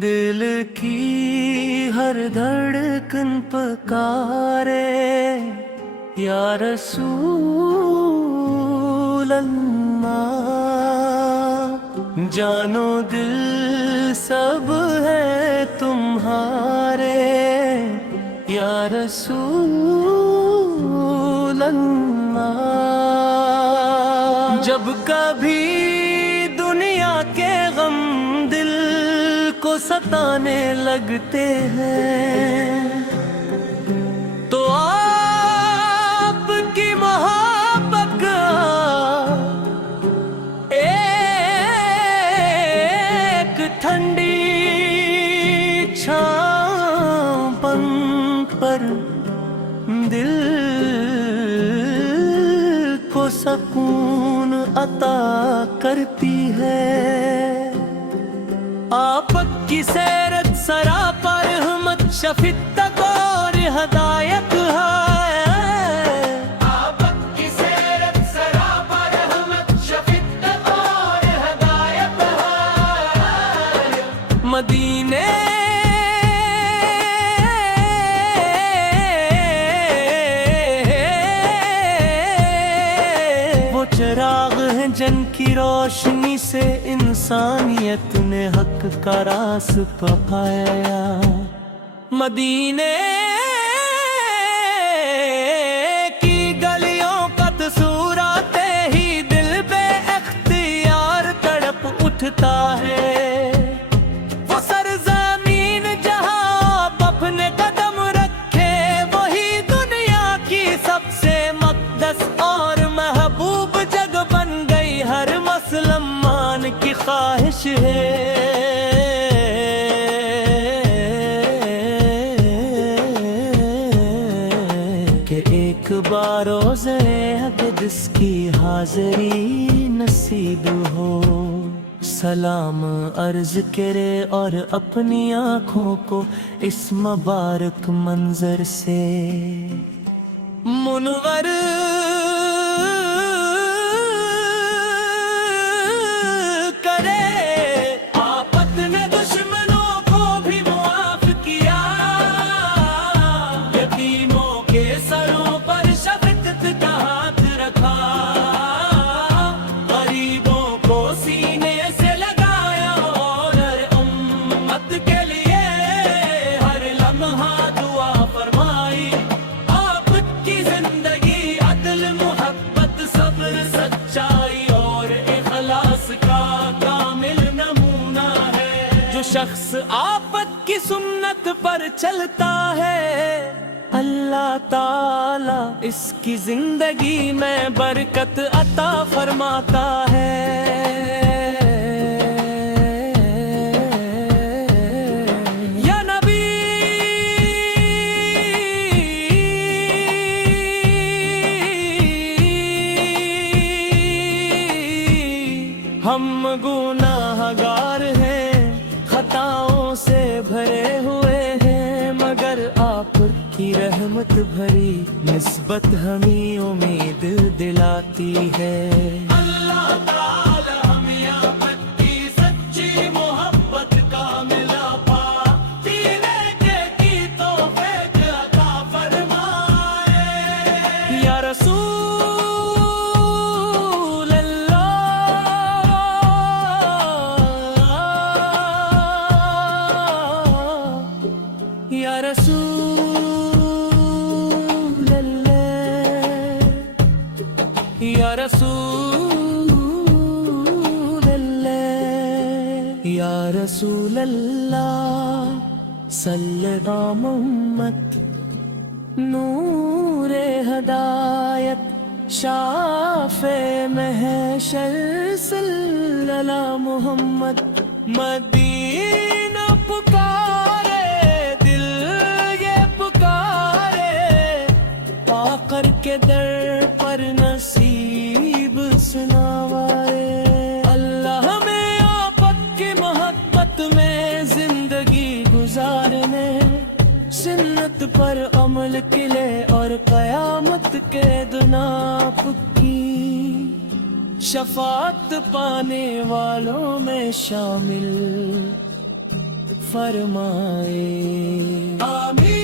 दिल की हर धड़कन पुकारे या रसूल अल्लाह। जानो दिल सब है तुम्हारे या रसूल अल्लाह। जब कभी दुनिया के गम दिल को सताने लगते हैं तो आपकी मोहब्बत का एक ठंडी छांव बन पर दिल को सुकून अता करती है। आपकी सैरत सरापर रहमत शफीक़त और हदायत है। आपकी सैरत सरापर रहमत शफीक़त और हदायत है। मदीने वो चिराग हैं जिनकी रोशनी से इंसानियत ने हक का रास्ता पाया। मदीने की गलियों का तसूराते ही दिल पे इख्तियार तड़प उठता है। वो सरज़मीन जहां आप अपने कदम रखे वही दुनिया की सबसे मक़दस और महबूब जगह बन गई हर मुसलमान की ख्वाहिश है। कि एक बार रोज़े अक़दस की हाज़री नसीब हो। सलाम अर्ज करे और अपनी आँखों को इस मुबारक मंजर से मुनव्वर शख्स आपत की सुन्नत पर चलता है अल्लाह ताला इसकी जिंदगी में बरकत अता फरमाता है। या नबी हम गुनाहगार हैं खताओं से भरे हुए हैं मगर आपकी रहमत भरी निस्बत हमें उम्मीद दिलाती है। अल्लाह ताला हमें आपकी सच्ची मोहब्बत का मिलापा जीने की तौफीक अता फरमाए। या रसूल या रसूल अल्लाह या रसूल अल्लाह या रसूल अल्लाह सल्लल्लाहु मोहम्मद नूरे हदायत शाफ़े महशर सल्लल्लाहु मोहम्मद। मदीना पुकारे के दर पर नसीब सुनावाए। अल्लाह हमें आपकी मोहब्बत में जिंदगी गुजारने सुन्नत पर अमल किले और क़यामत के दिन आपकी शफाअत पाने वालों में शामिल فرمائے. آمین.